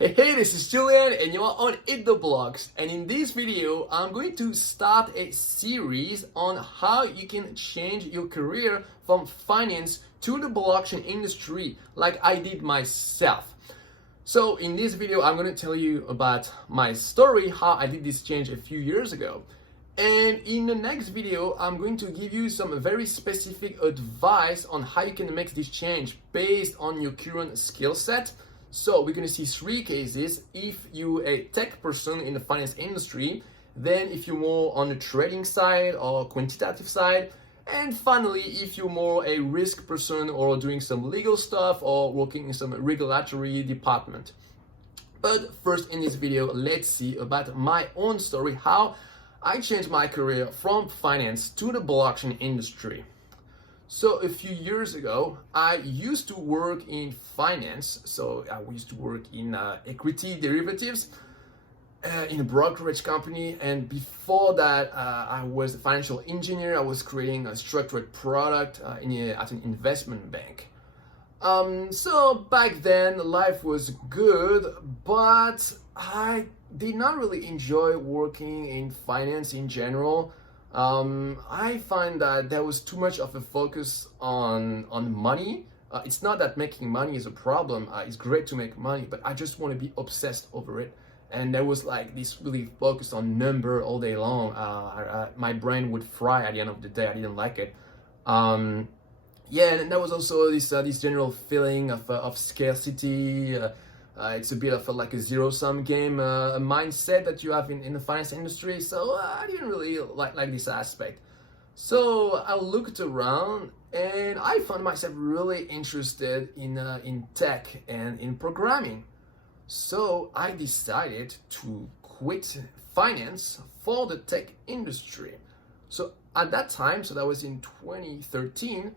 Hey, this is Julian and you are on Eat the Blocks, and in this video I'm going to start a series on how you can change your career from finance to the blockchain industry like I did myself. So in this video I'm going to tell you about my story, how I did this change a few years ago. And in the next video, I'm going to give you some very specific advice on how you can make this change based on your current skill set. So we're going to see three cases. If you're a tech person in the finance industry, then if you're more on the trading side or quantitative side, and finally, if you're more a risk person or doing some legal stuff or working in some regulatory department. But first in this video, let's see about my own story, how I changed my career from finance to the blockchain industry. So a few years ago, I used to work in finance. So I used to work in equity derivatives in a brokerage company. And before that, I was a financial engineer. I was creating a structured product at an investment bank. So back then, life was good, but I did not really enjoy working in finance in general. I find that there was too much of a focus on money. It's not that making money is a problem. It's great to make money, but I just want to be obsessed over it. And there was like this really focus on number all day long. My brain would fry at the end of the day. I didn't like it. Yeah, and there was also this general feeling of scarcity. It's a bit of like a zero-sum game, a mindset that you have in the finance industry. So I didn't really like this aspect. So I looked around and I found myself really interested in tech and in programming. So I decided to quit finance for the tech industry. So at that time, so that was in 2013,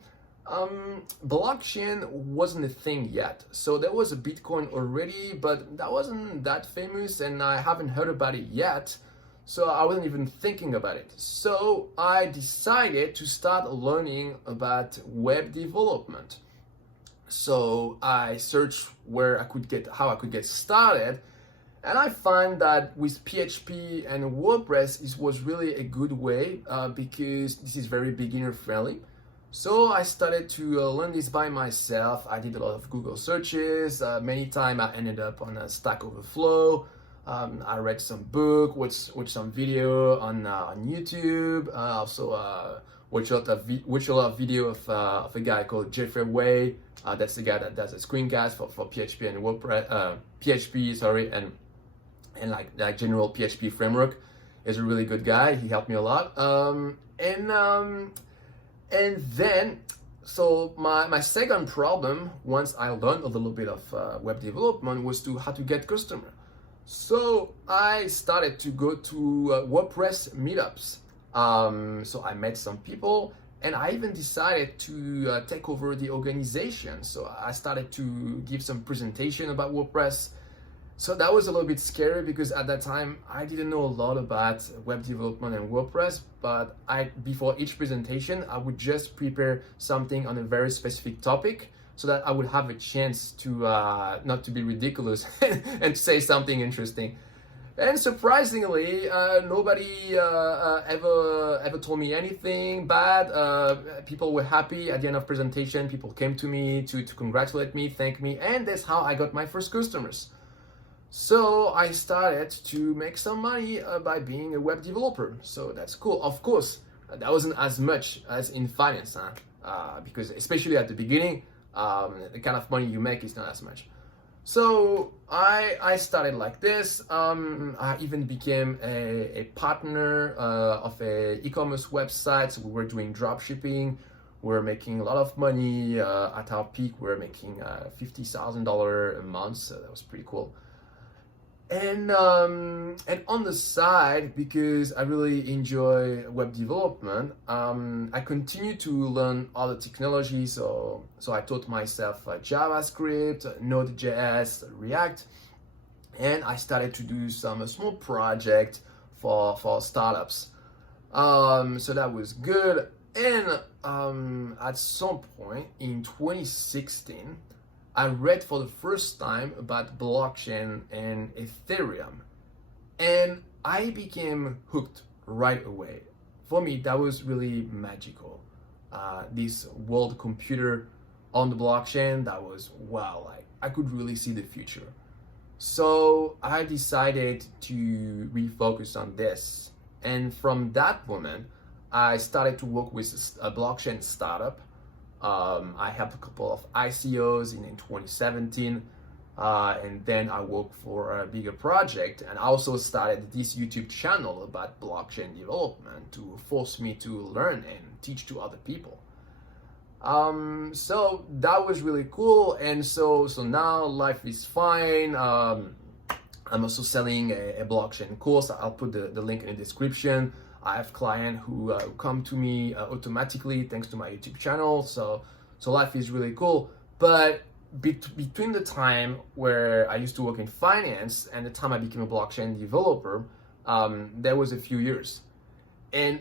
blockchain wasn't a thing yet. So there was a Bitcoin already, but that wasn't that famous and I haven't heard about it yet. So I wasn't even thinking about it. So I decided to start learning about web development. So I searched how I could get started. And I find that with PHP and WordPress, it was really a good way because this is very beginner friendly. So I started to learn this by myself. I did a lot of Google searches. Many times I ended up on Stack Overflow. I read some book, watched some video on YouTube. Also watched a lot of video of a guy called Jeffrey Way. That's the guy that does a screencast for PHP and WordPress, PHP, and like general PHP framework. Is a really good guy. He helped me a lot. And then, so my second problem, once I learned a little bit of web development, was how to get customer. So I started to go to WordPress meetups. So I met some people, and I even decided to take over the organization. So I started to give some presentation about WordPress. So that was a little bit scary because at that time I didn't know a lot about web development and WordPress, but before each presentation I would just prepare something on a very specific topic so that I would have a chance to not to be ridiculous and to say something interesting. And surprisingly, nobody ever told me anything bad. People were happy at the end of presentation. People came to me to congratulate me, thank me, and that's how I got my first customers. So I started to make some money by being a web developer. So that's cool. Of course, that wasn't as much as in finance, because especially at the beginning, the kind of money you make is not as much. So I started like this. I even became a partner of a e-commerce website. So we were doing drop shipping. We were making a lot of money. At our peak, we were making $50,000 a month. So that was pretty cool. And on the side, because I really enjoy web development, I continue to learn other technologies. So I taught myself JavaScript, Node.js, React, and I started to do some small project for startups. So that was good. And at some point in 2016, I read for the first time about blockchain and Ethereum, and I became hooked right away. For me, that was really magical. This world computer on the blockchain, that was wow, like I could really see the future. So I decided to refocus on this. And from that moment, I started to work with a blockchain startup. I helped a couple of ICOs in 2017. And then I worked for a bigger project, and I also started this YouTube channel about blockchain development to force me to learn and teach to other people. So that was really cool, and so now life is fine. I'm also selling a blockchain course. I'll put the link in the description. I have clients who come to me automatically thanks to my YouTube channel. So life is really cool. But between the time where I used to work in finance and the time I became a blockchain developer, there was a few years. And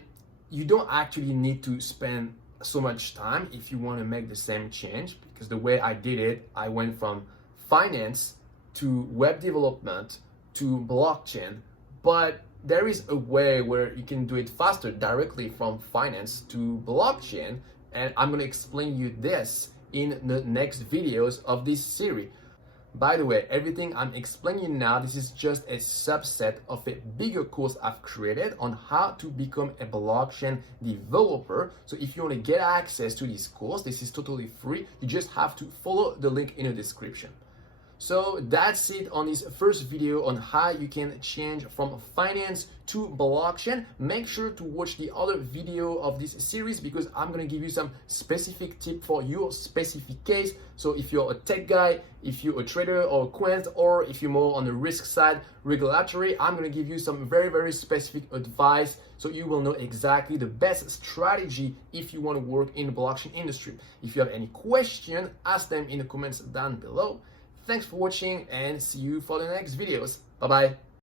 you don't actually need to spend so much time if you want to make the same change, because the way I did it, I went from finance to web development to blockchain. But there is a way where you can do it faster directly from finance to blockchain, and I'm going to explain you this in the next videos of this series. By the way, everything I'm explaining now, this is just a subset of a bigger course I've created on how to become a blockchain developer. So if you want to get access to this course, this is totally free. You just have to follow the link in the description. So that's it on this first video on how you can change from finance to blockchain. Make sure to watch the other video of this series, because I'm going to give you some specific tip for your specific case. So if you're a tech guy, if you're a trader or a quant, or if you're more on the risk side, regulatory, I'm going to give you some very, very specific advice so you will know exactly the best strategy if you want to work in the blockchain industry. If you have any question, ask them in the comments down below. Thanks for watching, and see you for the next videos. Bye bye.